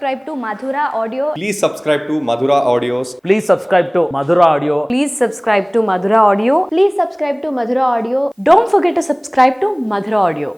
subscribe to Madhura Audio. Please subscribe to Madhura Audios. Please subscribe to Madhura Audio. Please subscribe to Madhura Audio. Please subscribe to Madhura Audio. Don't forget to subscribe to Madhura Audio.